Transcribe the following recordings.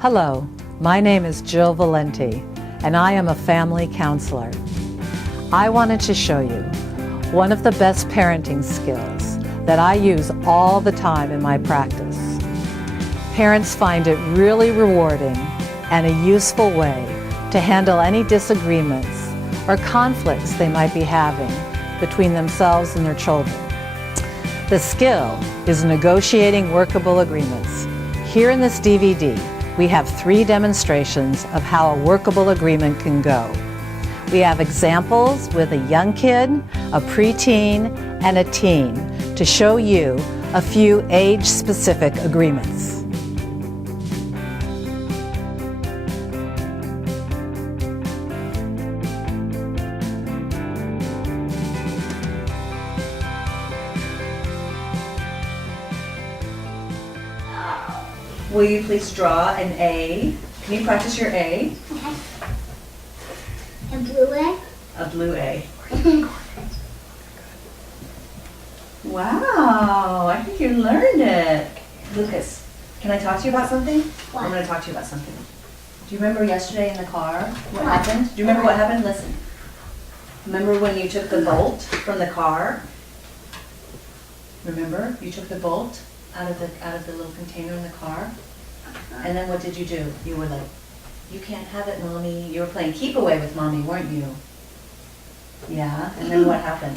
Hello, my name is Jill Valenti, and I am a family counselor. I wanted to show you one of the best parenting skills that I use all the time in my practice. Parents find it really rewarding and a useful way to handle any disagreements or conflicts they might be having between themselves and their children. The skill is negotiating workable agreements. Here in this DVD, we have 3 demonstrations of how a workable agreement can go. We have examples with a young kid, a preteen, and a teen to show you a few age-specific agreements. Will you please draw an A? Can you practice your A? Okay. A blue A? A blue A. Wow, I think you learned it. Lucas, can I talk to you about something? What? I'm going to talk to you about something. Do you remember yesterday in the car what happened? Do you remember what happened? Listen. Remember when you took the bolt from the car? Remember? You took the bolt out of the little container in the car? And then what did you do? You were like, you can't have it, Mommy. You were playing keep away with Mommy, weren't you? Yeah, and then what happened?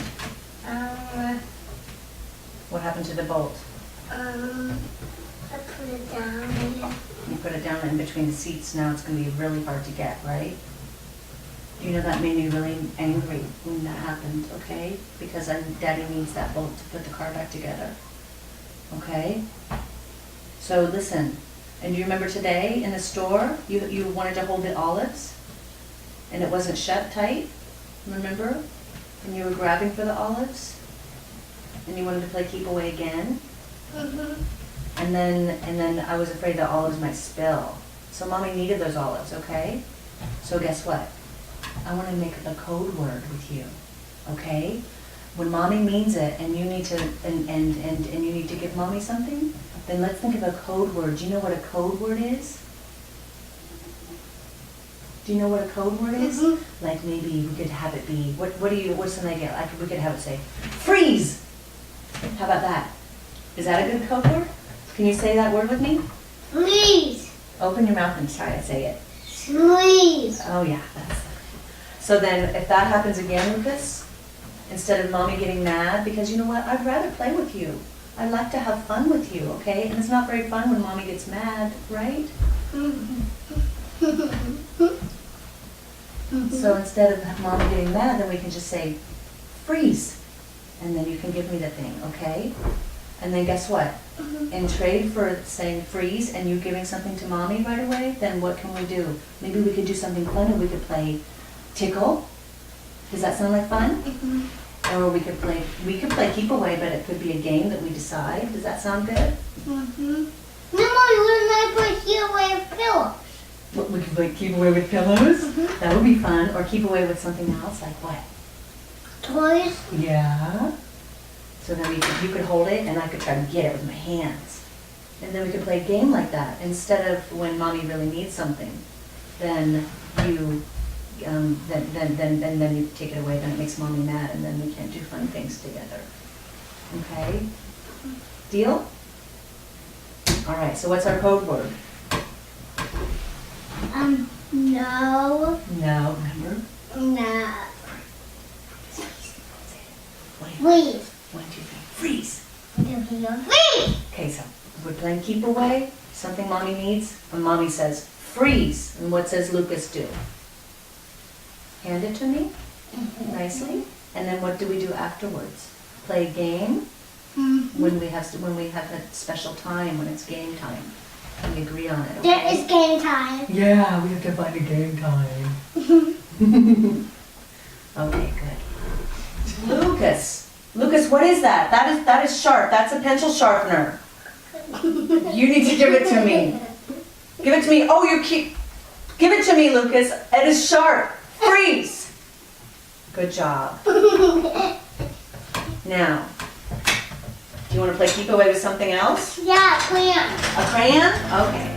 What happened to the bolt? I put it down. You put it down in between the seats. Now it's going to be really hard to get, right? You know that made me really angry when that happened, okay? Because Daddy needs that bolt to put the car back together. Okay? So listen, and you remember today in the store, you wanted to hold the olives, and it wasn't shut tight, remember? And you were grabbing for the olives, and you wanted to play keep away again. And then I was afraid the olives might spill. So Mommy needed those olives, okay? So guess what? I want to make a code word with you, okay? When Mommy means it and you need to and you need to give Mommy something, then let's think of a code word. Do you know what a code word is? Do you know what a code word is? Like maybe we could have it be, what's an idea? Like we could have it say, freeze! How about that? Is that a good code word? Can you say that word with me? Please. Open your mouth and try to say it. Please. Oh yeah, so then if that happens again, Lucas, instead of Mommy getting mad, because you know what, I'd rather play with you. I'd like to have fun with you, okay? And it's not very fun when Mommy gets mad, right? So instead of Mommy getting mad, then we can just say, freeze. And then you can give me the thing, okay? And then guess what? In trade for saying freeze and you giving something to Mommy right away, then what can we do? Maybe we could do something fun and we could play tickle. Does that sound like fun? Or we could play keep away, but it could be a game that we decide. Does that sound good? No, Mommy, wouldn't I put you away with pillows? What, we could play keep away with pillows? That would be fun. Or keep away with something else, like what? Toys? Yeah. So then you could hold it and I could try to get it with my hands. And then we could play a game like that. Instead of when Mommy really needs something, then you then you take it away, then it makes Mommy mad, and then we can't do fun things together. Okay? Deal? All right, so what's our code word? No. No, remember? No. Wait. Freeze. 1, 2, 3, freeze. Freeze. Okay, so we're playing keep away, something Mommy needs, and Mommy says freeze. And what says Lucas do? Hand it to me nicely, and then what do we do afterwards? Play a game when we have a special time, when it's game time. We agree on it. Okay? There is game time. Yeah, we have to find a game time. Okay, good. Lucas, what is that? That is sharp. That's a pencil sharpener. You need to give it to me. Give it to me. Oh, give it to me, Lucas. It is sharp. Freeze! Good job. Now, do you want to play keep away with something else? Yeah, crayon. A crayon? Okay.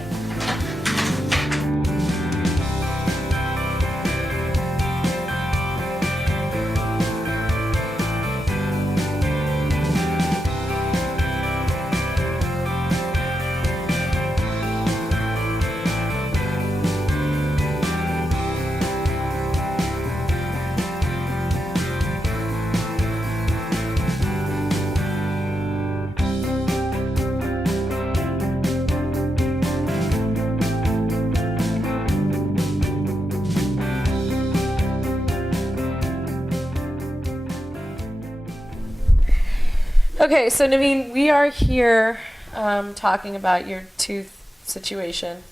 Okay, so Naveen, we are here talking about your tooth situation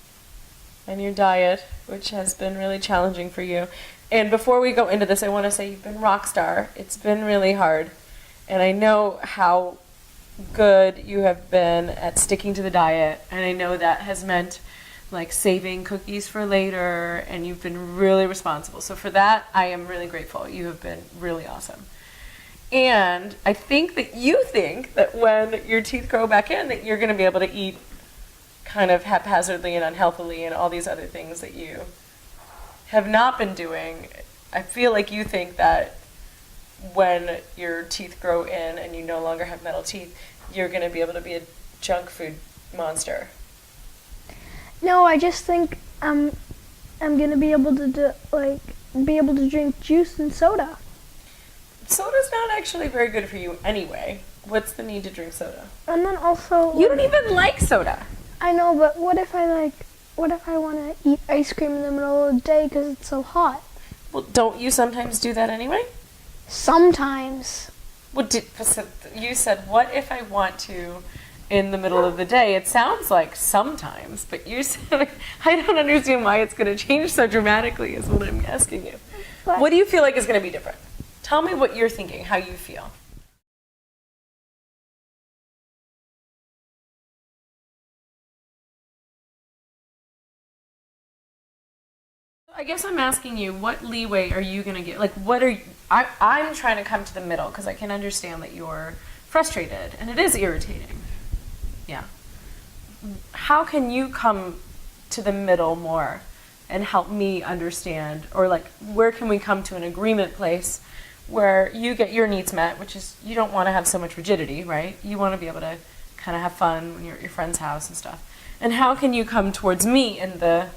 and your diet, which has been really challenging for you. And before we go into this, I want to say you've been rock star. It's been really hard. And I know how good you have been at sticking to the diet. And I know that has meant like saving cookies for later, and you've been really responsible. So for that, I am really grateful. You have been really awesome. And I think that you think that when your teeth grow back in, that you're going to be able to eat kind of haphazardly and unhealthily and all these other things that you have not been doing. I feel like you think that when your teeth grow in and you no longer have metal teeth, you're going to be able to be a junk food monster. No, I just think I'm gonna be able to be able to drink juice and soda. Soda's not actually very good for you anyway. What's the need to drink soda? And then also You don't even like soda. I know, but what if I want to eat ice cream in the middle of the day because it's so hot? Well, don't you sometimes do that anyway? Sometimes. Well, you said, what if I want to in the middle of the day? It sounds like sometimes, but you said, I don't understand why it's going to change so dramatically is what I'm asking you. But What do you feel like is going to be different? Tell me what you're thinking, how you feel. I guess I'm asking you, what leeway are you going to get? Like, what are you, I'm trying to come to the middle because I can understand that you're frustrated and it is irritating. Yeah. How can you come to the middle more and help me understand, or like, where can we come to an agreement place where you get your needs met, which is you don't want to have so much rigidity, right? You want to be able to kind of have fun when you're at your friend's house and stuff. And how can you come towards me in the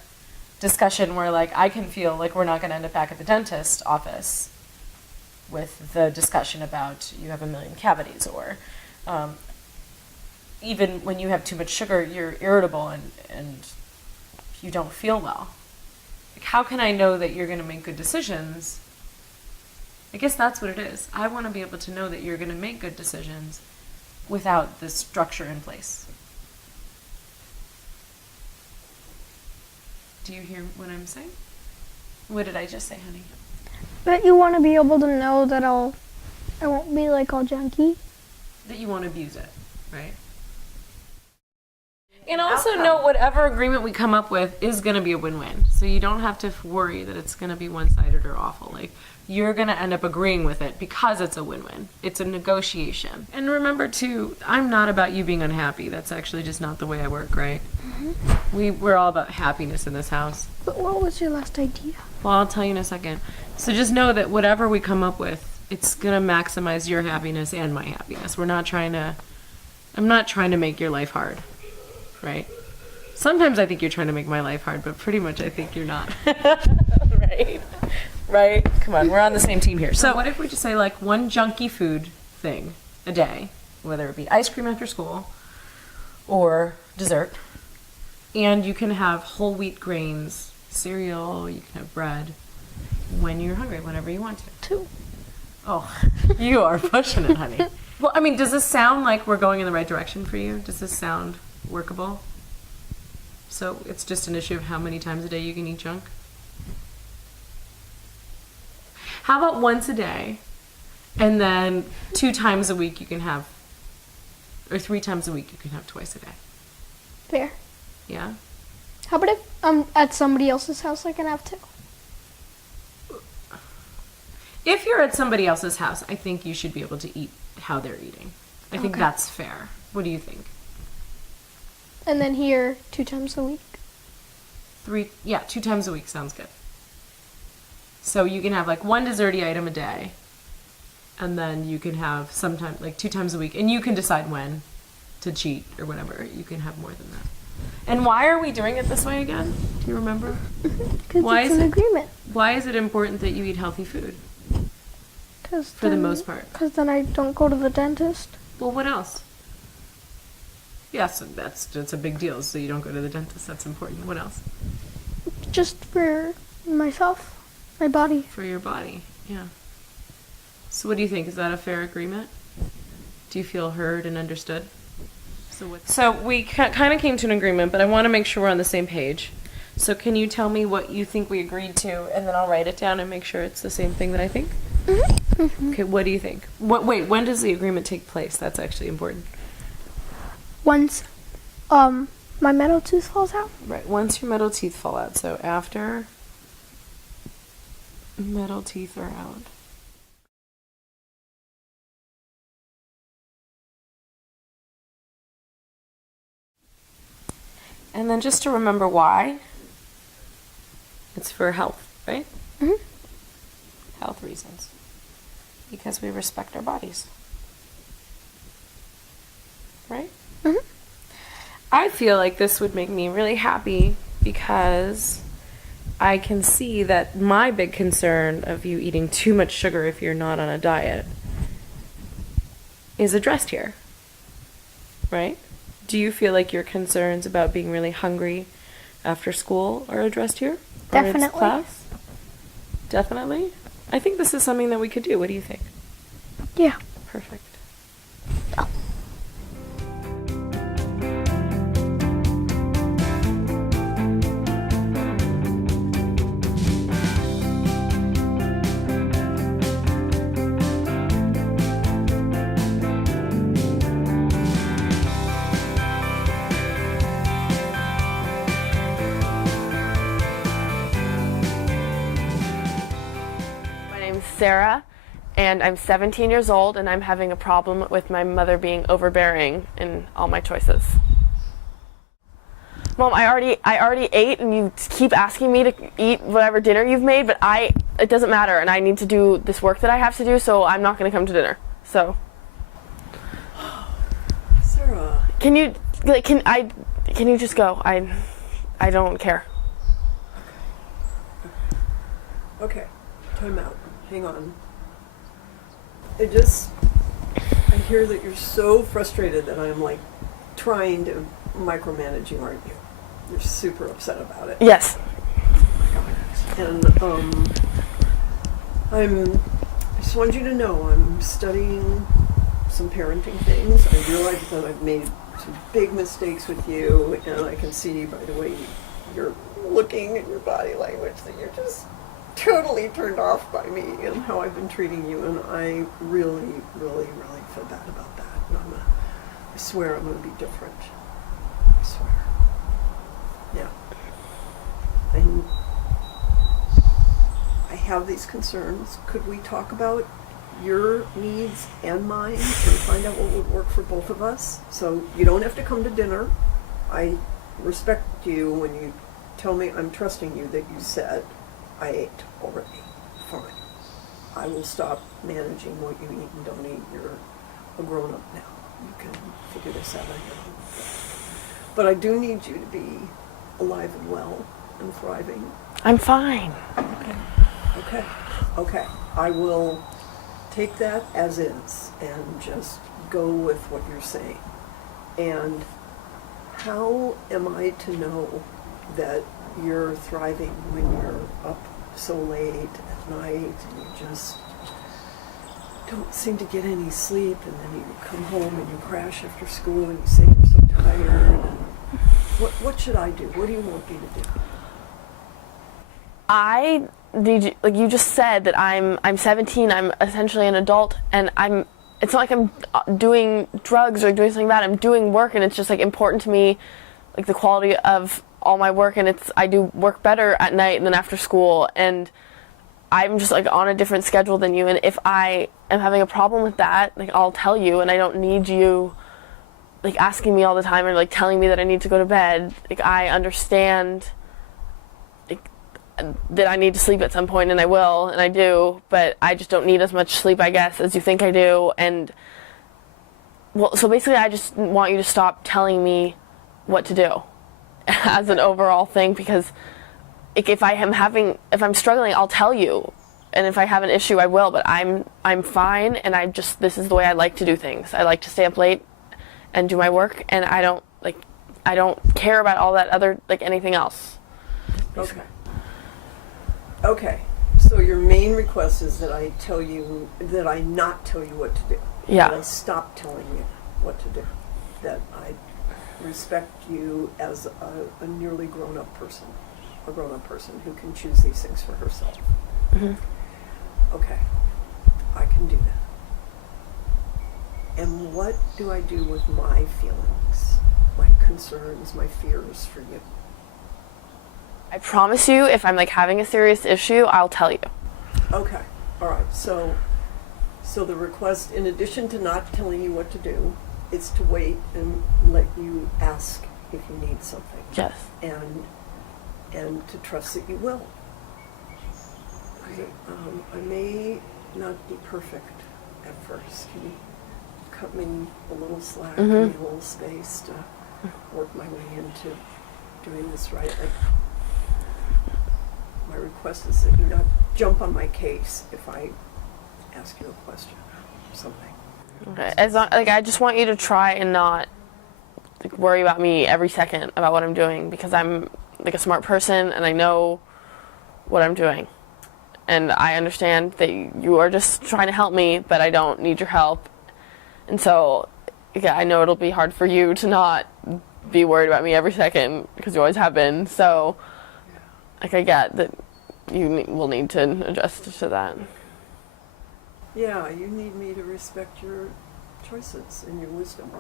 discussion where like I can feel like we're not going to end up back at the dentist office with the discussion about you have 1 million cavities, or even when you have too much sugar, you're irritable and you don't feel well. Like, how can I know that you're going to make good decisions? I guess that's what it is. I want to be able to know that you're going to make good decisions without the structure in place. Do you hear what I'm saying? What did I just say, honey? But you want to be able to know that I won't be like all junky. That you won't abuse it, right? And also know whatever agreement we come up with is going to be a win-win. So you don't have to worry that it's going to be one-sided or awful. Like, you're going to end up agreeing with it because it's a win-win. It's a negotiation. And remember, too, I'm not about you being unhappy. That's actually just not the way I work, right? Mm-hmm. We're all about happiness in this house. But what was your last idea? Well, I'll tell you in a second. So just know that whatever we come up with, it's going to maximize your happiness and my happiness. I'm not trying to make your life hard, right? Sometimes I think you're trying to make my life hard, but pretty much I think you're not. Right? Right? Come on, we're on the same team here. So what if we just say like one junky food thing a day, whether it be ice cream after school or dessert, and you can have whole wheat grains, cereal, you can have bread when you're hungry, whenever you want to. Two. Oh, you are pushing it, honey. Well, I mean, does this sound like we're going in the right direction for you? Does this sound workable? So it's just an issue of how many times a day you can eat junk? How about once a day, and then 2 times a week you can have, or 3 times a week you can have twice a day? Fair. Yeah? How about if I'm at somebody else's house I can have 2? If you're at somebody else's house, I think you should be able to eat how they're eating. I think Okay. that's fair. What do you think? And then here 2 times a week. 2 times a week sounds good. So you can have like 1 desserty item a day, and then you can have sometimes like 2 times a week, and you can decide when to cheat or whatever. You can have more than that. And why are we doing it this way again? Do you remember? Because Why it's is an it- agreement. Why is it important that you eat healthy food? Cause For the most part. Because then I don't go to the dentist. Well, what else? Yes, that's a big deal. So you don't go to the dentist. That's important. What else? Just for myself, my body. For your body. Yeah. So what do you think? Is that a fair agreement? Do Do you feel heard and understood? So we kind of came to an agreement, but I want to make sure we're on the same page. So can you tell me what you think we agreed to, and then I'll write it down and make sure it's the same thing that I think? Okay, what do you think? Wait, when does the agreement take place? That's actually important. Once my metal tooth falls out. Right, once your metal teeth fall out. So after metal teeth are out. And then just to remember why, it's for health, right? Mm-hmm. Health reasons. Because we respect our bodies. Right? Mm-hmm. I feel like this would make me really happy because I can see that my big concern of you eating too much sugar if you're not on a diet is addressed here. Right? Do you feel like your concerns about being really hungry after school are addressed here? Definitely. Or it's class? Definitely? I think this is something that we could do. What do you think? Yeah. Perfect. My name's Sarah, and I'm 17 years old, and I'm having a problem with my mother being overbearing in all my choices. Mom, I already ate, and you keep asking me to eat whatever dinner you've made, but it doesn't matter, and I need to do this work that I have to do, so I'm not going to come to dinner. So, Sarah, can you just go? I don't care. okay, time out. Hang on. I hear that you're so frustrated that I'm like trying to micromanage you, aren't you? You're super upset about it. Yes. And I just want you to know I'm studying some parenting things. I realize that I've made some big mistakes with you, and I can see by the way you're looking and your body language that you're just totally turned off by me and how I've been treating you, and I really, really, really feel bad about that. And I swear I'm gonna be different. I swear. Yeah. And I have these concerns. Could we talk about your needs and mine and find out what would work for both of us? So you don't have to come to dinner. I respect you when you tell me. I'm trusting you that you said I ate already. Fine. I will stop managing what you eat and don't eat. You're a grown-up now. You can figure this out on your own. But I do need you to be alive and well and thriving. I'm fine. Okay. I will take that as is and just go with what you're saying. And how am I to know that you're thriving when you're up so late at night and you just don't seem to get any sleep, and then you come home and you crash after school and you say you're so tired? And what should I do? What do you want me to do? I need you, like you just said, that I'm 17. I'm essentially an adult, and it's not like I'm doing drugs or doing something bad. I'm doing work, and it's just like important to me, like the quality of all my work, and I do work better at night than after school, and I'm just like on a different schedule than you. And if I am having a problem with that, like I'll tell you, and I don't need you like asking me all the time or like telling me that I need to go to bed. Like I understand that I need to sleep at some point, and I will, and I do, but I just don't need as much sleep, I guess, as you think I do. And well, so basically I just want you to stop telling me what to do as an overall thing, because if I'm struggling, I'll tell you, and if I have an issue, I will, but I'm fine, and this is the way I like to do things. I like to stay up late and do my work, and I don't care about all that other, like anything else. Okay. So your main request is that I not tell you what to do. Yeah. that I stop telling you what to do. That I respect you as a nearly grown-up person, a grown-up person who can choose these things for herself. Hmm. Okay, I can do that. And what do I do with my feelings, my concerns, my fears for you? I promise you, if I'm like having a serious issue, I'll tell you. Okay, all right. So the request, in addition to not telling you what to do, is to wait and let you ask if you need something. Yes. And to trust that you will. I may not be perfect at first. Can you cut me a little slack, give me a little space to work my way into doing this right? My request is that you not jump on my case if I ask you a question or something. Okay. I just want you to try and not like worry about me every second about what I'm doing, because I'm like a smart person and I know what I'm doing. And I understand that you are just trying to help me, but I don't need your help. And so, yeah, I know it'll be hard for you to not be worried about me every second, because you always have been. So, like, I get that you will need to adjust to that. Yeah, you need me to respect your choices and your wisdom.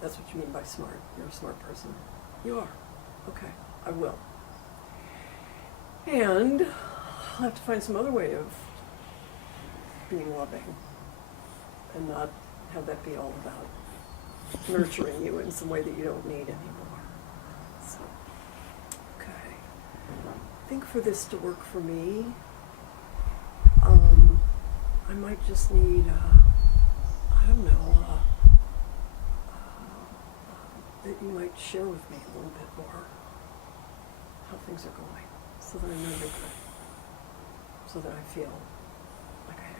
That's what you mean by smart. You're a smart person. You are. Okay, I will. And I'll have to find some other way of being loving and not have that be all about nurturing you in some way that you don't need anymore. So, okay. I think for this to work for me, I might just need, I don't know, that you might share with me a little bit more how things are going, so that I know they're good, so that I feel like I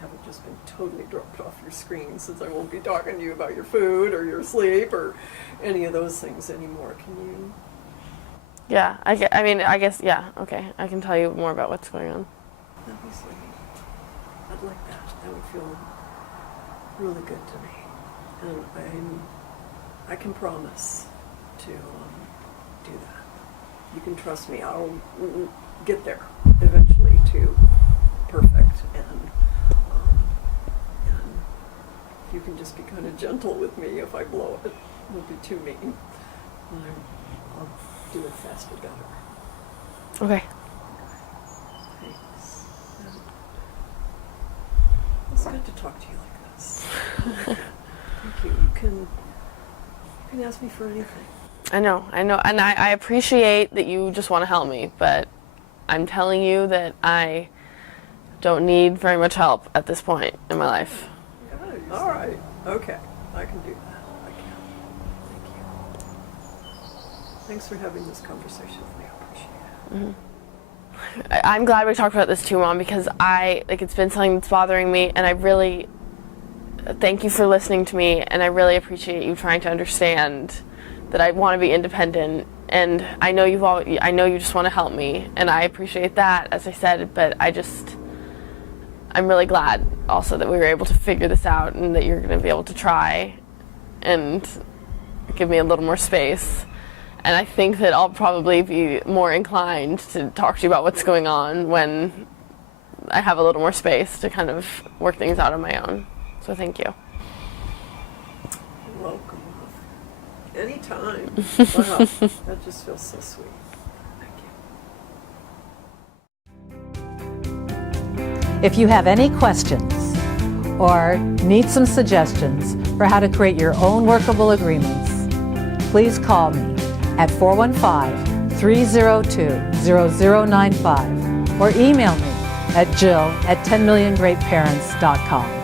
haven't just been totally dropped off your screen, since I won't be talking to you about your food or your sleep or any of those things anymore. Can you? Yeah, I guess, yeah, okay. I can tell you more about what's going on. That'd be sweet. I'd like that. That would feel really good to me. And I can promise to do that. You can trust me. I'll get there eventually to perfect. And you can just be kind of gentle with me if I blow it. It won't be too mean. I'll do it faster, better. Okay. Thanks. It's good to talk to you like this. Thank you. You can ask me for anything. I know, and I appreciate that you just want to help me, but I'm telling you that I don't need very much help at this point in my life. Yeah, all right. Okay. I can do that. I can. Thank you. Thanks for having this conversation with me. I appreciate it. I'm glad we talked about this too, Mom, because it's been something that's bothering me, and I really thank you for listening to me, and I really appreciate you trying to understand that I want to be independent, and I know you just want to help me, and I appreciate that, as I said, but I'm really glad also that we were able to figure this out, and that you're going to be able to try and give me a little more space. And I think that I'll probably be more inclined to talk to you about what's going on when I have a little more space to kind of work things out on my own. So thank you. You're welcome. Anytime. Wow. That just feels so sweet. Thank you. If you have any questions or need some suggestions for how to create your own workable agreements, please call me at 415-302-0095 or email me at jill@10milliongreatparents.com.